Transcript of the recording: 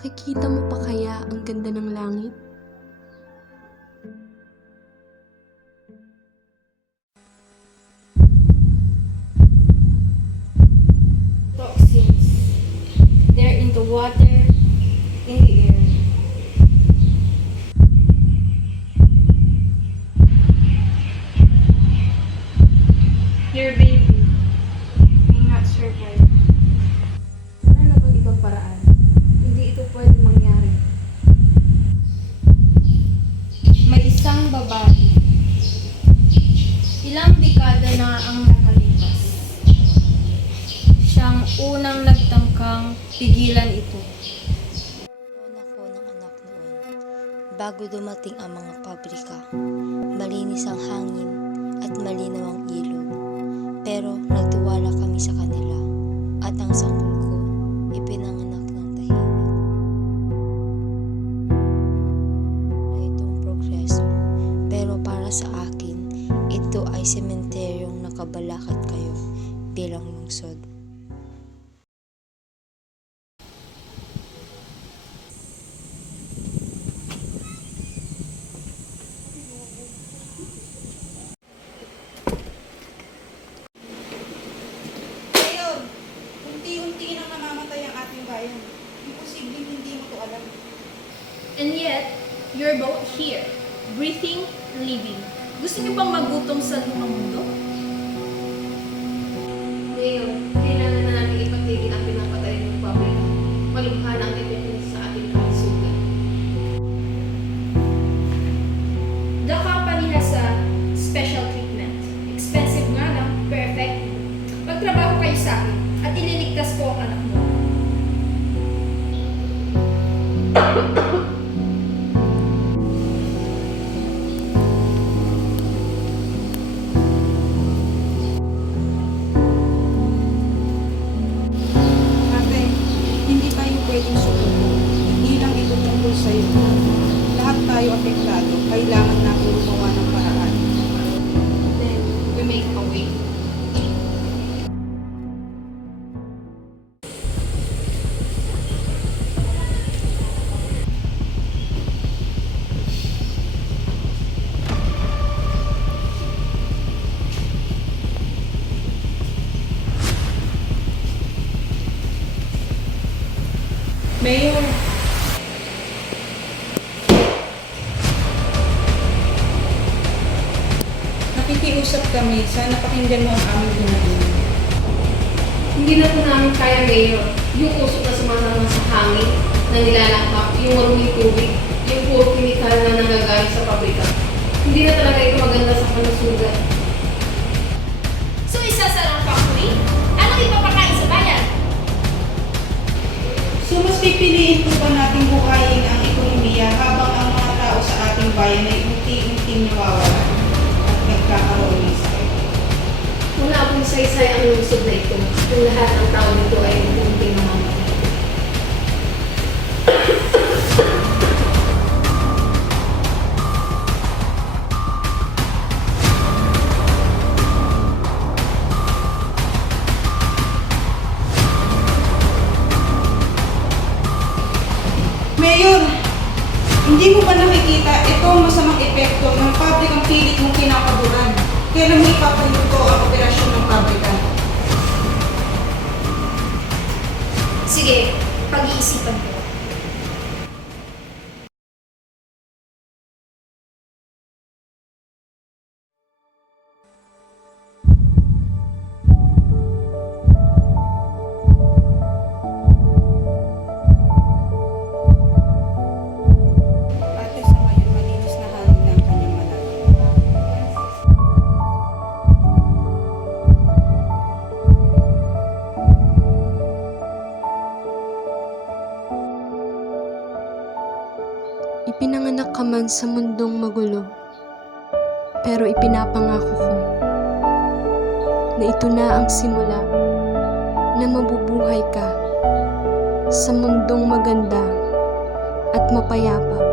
Makikita mo pa kaya ang ganda ng langit? Toxins. They're in the water, in the air. Your baby may not survive. Wala na bang ibang paraan? Hindi ito pwedeng mangyari. May isang babae. Ilang dekada na ang nakalipas. Siyang unang nagtangkang pigilan ito. Ako ng anak noon, bago dumating ang mga pabrika, malinis ang hangin at malinaw ang ilog. Pero nagtiwala kami sa kanila at ang sanggol ko ipinanganak ng tahimik. Wala itong progreso, pero para sa akin, ito ay sementeryong nakabalakad kayo bilang lungsod. Ngayon, unti-unti nang namamatay ang ating bayan. Imposibleng hindi mo to alam. And yet, you're both here, breathing, living. Gusto niyo bang magutom sa lumang mundo? Ngayon, kailangan na natin ipatigil ang pinapatay ng pabrika. Malubha na ang epekto sa ating kalusugan. The company has a special treatment. Expensive nga lang, perfect. Magtrabaho kayo sa akin at ililigtas ko ang anak mo. Ate, hindi tayo pwedeng sumuko. Hindi lang ito tungkol sa'yo. Lahat tayo apektado. Kailangan natin gumawa ng paraan. Then, we make a way. Mayor, nakikiusap kami. Sana pakinggan mo ang aming hinahin. Hindi na po namin kaya, Mayor. Yung usok na sumasama sa hangin, na nilalangkap, yung maruming tubig, yung puro kimikal na nanggagaling sa pabrika. Hindi na talaga ito maganda sa kalusugan. So, isasara ang factory? Anong ipapakain sa bayan? So, mas pipiliin po ba natin buhayin ang ekonomiya habang ang mga tao sa ating bayan ay unti-unting nawawala at nagkakaroon ng sakit? Wala akong saysay ang lungsod na ito kung lahat ng tao dito ay unti-unting namamatay. Mayor, hindi mo ba nakikita ito ang masamang epekto ng pabrikang pilit mong kinakaburan? Kailan mo ipapalugto ang operasyon ng pabrika? Sige, pag-iisipan ko. Ate, sa ngayon, malinis na hangin na ang kanyang malalim. Ipinanganak ka man sa mundong magulo, pero ipinapangako ko na ito na ang simula na mabubuhay ka sa mundong maganda at mapayapa.